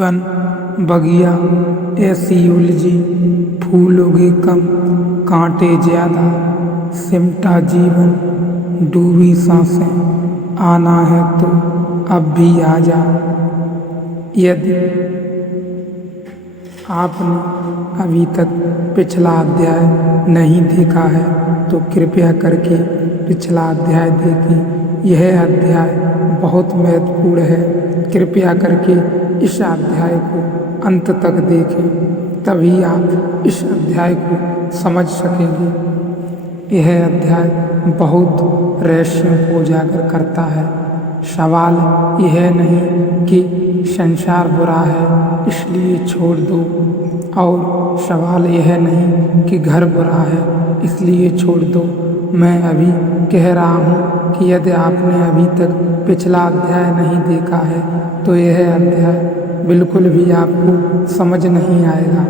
One बगिया ऐसी उलझी, फूल उगे कम कांटे ज्यादा, सिमटा जीवन डूबी सांसें, आना है तो अब भी आजा। यदि आपने अभी तक पिछला अध्याय नहीं देखा है तो कृपया करके पिछला अध्याय देखें। यह अध्याय बहुत महत्वपूर्ण है। कृपया करके इस अध्याय को अंत तक देखें, तभी आप इस अध्याय को समझ सकेंगे। यह अध्याय बहुत रहस्यों को उजागर करता है। सवाल यह नहीं कि संसार बुरा है इसलिए छोड़ दो, और सवाल यह नहीं कि घर बुरा है इसलिए छोड़ दो। मैं अभी कह रहा हूँ कि यदि आपने अभी तक पिछला अध्याय नहीं देखा है तो यह अध्याय बिल्कुल भी आपको समझ नहीं आएगा,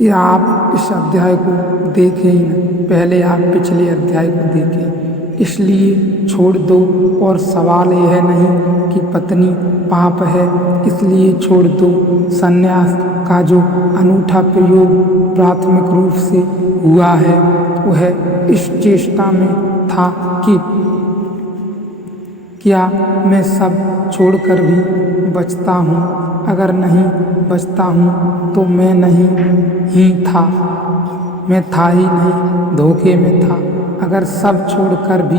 या आप इस अध्याय को देखें ही नहीं। पहले आप पिछले अध्याय को देखें, इसलिए छोड़ दो। और सवाल यह नहीं कि पत्नी पाप है इसलिए छोड़ दो। संन्यास का जो अनूठा प्रयोग प्राथमिक रूप से हुआ है वह इस चेष्टा में था कि क्या मैं सब छोड़कर भी बचता हूँ। अगर नहीं बचता हूँ तो मैं नहीं ही था, मैं था ही नहीं, धोखे में था। अगर सब छोड़कर भी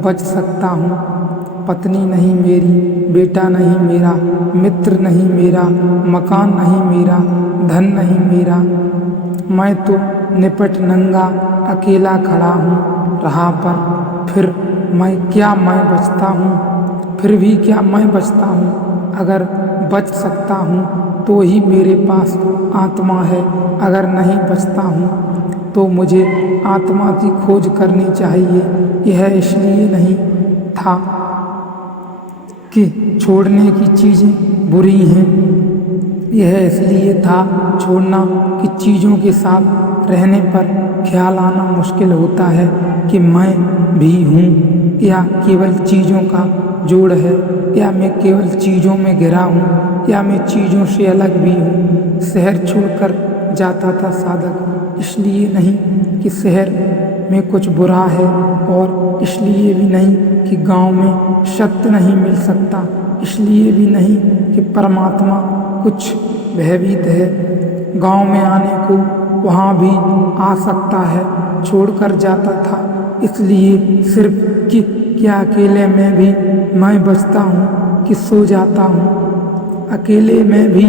बच सकता हूँ, पत्नी नहीं मेरी, बेटा नहीं मेरा, मित्र नहीं मेरा, मकान नहीं मेरा, धन नहीं मेरा, मैं तो निपट नंगा अकेला खड़ा हूँ राह पर। फिर मैं बचता हूँ, फिर भी क्या मैं बचता हूँ। अगर बच सकता हूँ तो ही मेरे पास आत्मा है, अगर नहीं बचता हूँ तो मुझे आत्मा की खोज करनी चाहिए। यह इसलिए नहीं था कि छोड़ने की चीज़ें बुरी हैं, यह इसलिए था छोड़ना कि चीज़ों के साथ रहने पर ख्याल आना मुश्किल होता है कि मैं भी हूँ, या केवल चीज़ों का जोड़ है, या मैं केवल चीज़ों में घिरा हूँ, या मैं चीज़ों से अलग भी हूँ। शहर छोड़कर जाता था साधक, इसलिए नहीं कि शहर में कुछ बुरा है, और इसलिए भी नहीं कि गांव में सत्य नहीं मिल सकता, इसलिए भी नहीं कि परमात्मा कुछ भयभीत है। गांव में आने को वहाँ भी आ सकता है। छोड़कर जाता था इसलिए सिर्फ कि क्या अकेले में भी मैं बचता हूँ कि सो जाता हूँ। अकेले में भी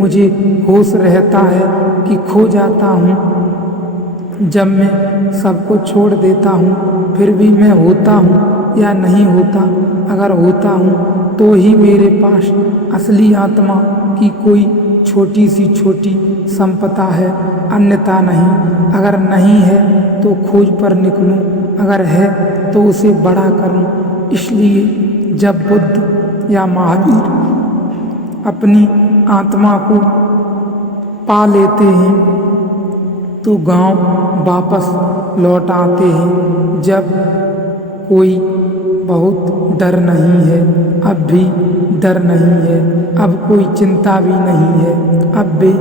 मुझे होश रहता है कि खो जाता हूँ। जब मैं सबको छोड़ देता हूँ फिर भी मैं होता हूँ या नहीं होता। अगर होता हूँ तो ही मेरे पास असली आत्मा की कोई छोटी सी छोटी संपदा है, अन्यथा नहीं। अगर नहीं है तो खोज पर निकलूं, अगर है तो उसे बड़ा करूं। इसलिए जब बुद्ध या महावीर अपनी आत्मा को पा लेते हैं तो गांव वापस लौट आते हैं। जब कोई बहुत डर नहीं है, अब भी डर नहीं है, अब कोई चिंता भी नहीं है, अब वे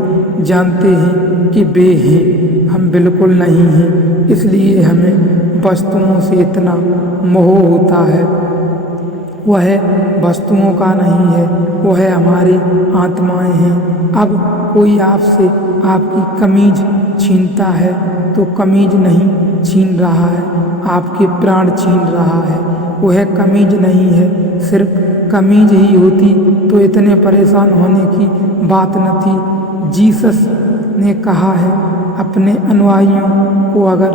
जानते हैं कि वे हैं, हम बिल्कुल नहीं हैं। इसलिए हमें वस्तुओं से इतना मोह होता है। वह वस्तुओं का नहीं है, वह हमारी आत्माएं हैं। अब कोई आपसे आपकी कमीज छीनता है तो कमीज नहीं छीन रहा है, आपके प्राण छीन रहा है। वह कमीज नहीं है, सिर्फ कमीज ही होती तो इतने परेशान होने की बात न थी। जीसस ने कहा है अपने अनुयायियों को, अगर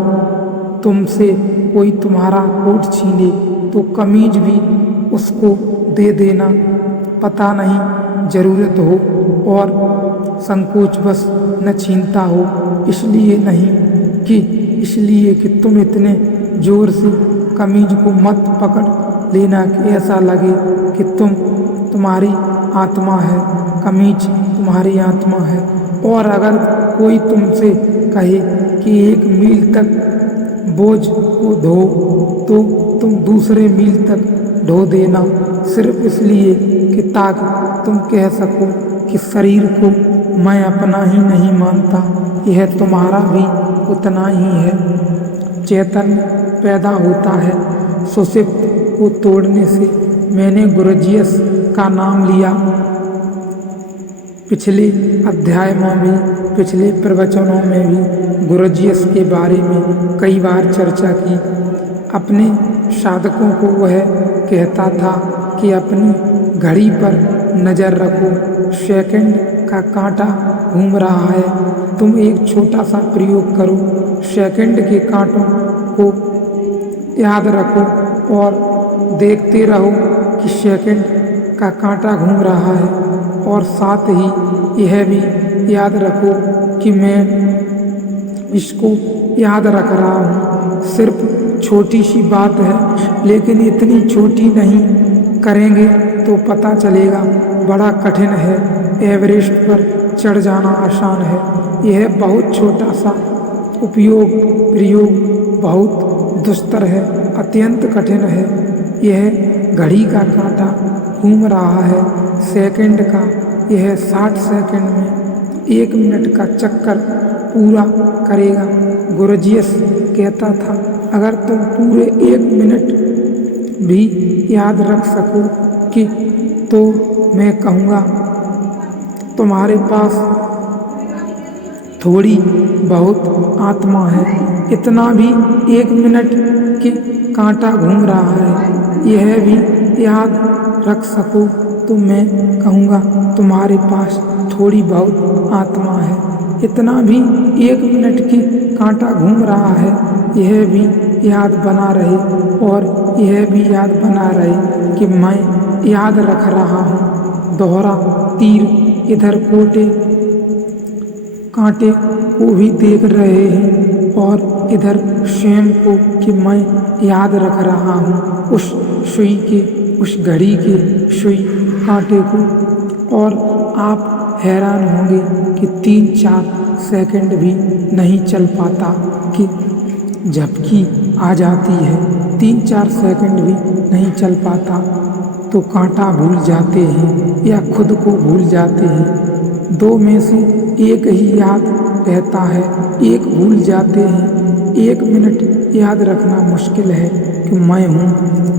तुमसे कोई तुम्हारा कोट छीने तो कमीज भी उसको दे देना। पता नहीं ज़रूरत हो और संकोचवश न छीनता हो, इसलिए कि तुम इतने जोर से कमीज को मत पकड़ लेना कि ऐसा लगे कि तुम्हारी आत्मा है, कमीज तुम्हारी आत्मा है। और अगर कोई तुमसे कहे कि 1 मील तक बोझ को धो तो तुम दूसरे मील तक ढो देना, सिर्फ इसलिए कि ताकि तुम कह सको कि शरीर को मैं अपना ही नहीं मानता, यह तुम्हारा भी उतना ही है। चैतन्य पैदा होता है सुषुप्त को तोड़ने से। मैंने गुरजियस का नाम लिया। पिछले अध्याय में भी, पिछले प्रवचनों में भी गुरजियस के बारे में कई बार चर्चा की। अपने साधकों को वह कहता था कि अपनी घड़ी पर नज़र रखो, सेकंड का कांटा घूम रहा है। तुम एक छोटा सा प्रयोग करो, सेकंड के कांटों को याद रखो और देखते रहो कि सेकंड का कांटा घूम रहा है, और साथ ही यह भी याद रखो कि मैं इसको याद रख रहा हूँ। सिर्फ छोटी सी बात है, लेकिन इतनी छोटी नहीं करेंगे तो पता चलेगा बड़ा कठिन है। एवरेस्ट पर चढ़ जाना आसान है, यह बहुत छोटा सा प्रयोग बहुत दुस्तर है, अत्यंत कठिन है। यह घड़ी का कांटा घूम रहा है सेकंड का, यह 60 सेकंड में 1 मिनट का चक्कर पूरा करेगा। गुरजियस कहता था, अगर तुम पूरे 1 मिनट भी याद रख सको कि तो मैं कहूँगा तुम्हारे पास थोड़ी बहुत आत्मा है। इतना भी 1 मिनट कि कांटा घूम रहा है, यह भी याद रख सको तो मैं कहूँगा तुम्हारे पास थोड़ी बहुत आत्मा है। इतना भी 1 मिनट की कांटा घूम रहा है, यह भी याद बना रहे, और यह भी याद बना रहे कि मैं याद रख रहा हूँ। दोहरा तीर इधर कांटे को भी देख रहे हैं और इधर स्वयं को कि मैं याद रख रहा हूँ उस सुई के, उस घड़ी के सुई कांटे को। और आप हैरान होंगे कि 3-4 सेकंड भी नहीं चल पाता कि झपकी आ जाती है। 3-4 सेकंड भी नहीं चल पाता तो कांटा भूल जाते हैं या खुद को भूल जाते हैं। 2 में से एक ही याद रहता है, एक भूल जाते हैं। 1 मिनट याद रखना मुश्किल है कि मैं हूँ,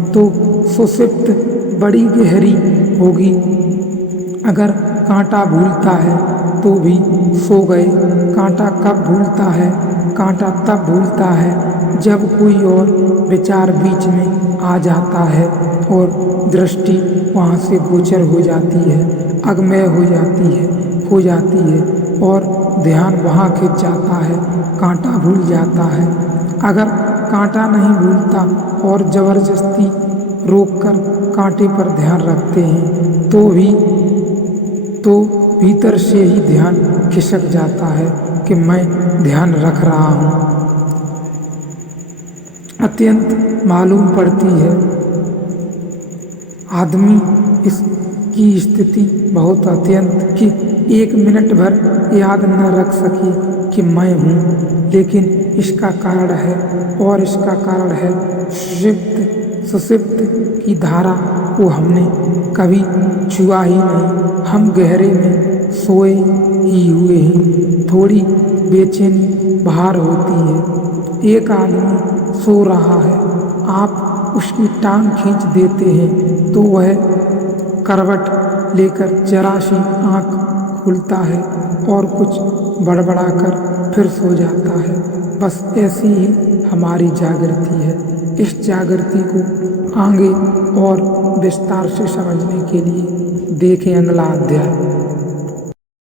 तो सुषुप्त बड़ी गहरी होगी। अगर कांटा भूलता है तो भी सो गए। कांटा कब भूलता है? कांटा तब भूलता है जब कोई और विचार बीच में आ जाता है और दृष्टि वहाँ से गोचर हो जाती है, अगम्य हो जाती है और ध्यान वहाँ खिंच जाता है, कांटा भूल जाता है। अगर कांटा नहीं भूलता और ज़बरदस्ती रोककर कांटे पर ध्यान रखते हैं तो भीतर से ही ध्यान खिसक जाता है कि मैं ध्यान रख रहा हूँ। अत्यंत मालूम पड़ती है। आदमी इसकी स्थिति बहुत अत्यंत कि 1 मिनट भर याद न रख सके कि मैं हूँ, लेकिन इसका कारण है, और इसका कारण है सुषुप्त की धारा को हमने कभी छुआ ही नहीं। हम गहरे में सोए ही हुए हैं। थोड़ी बेचैनी बाहर होती है। एक आदमी सो रहा है, आप उसकी टांग खींच देते हैं तो वह करवट लेकर जरा सी आँख खुलता है और कुछ बड़बड़ाकर फिर सो जाता है। बस ऐसी ही हमारी जागृति है। इस जागृति को आगे और विस्तार से समझने के लिए देखें अगला अध्याय।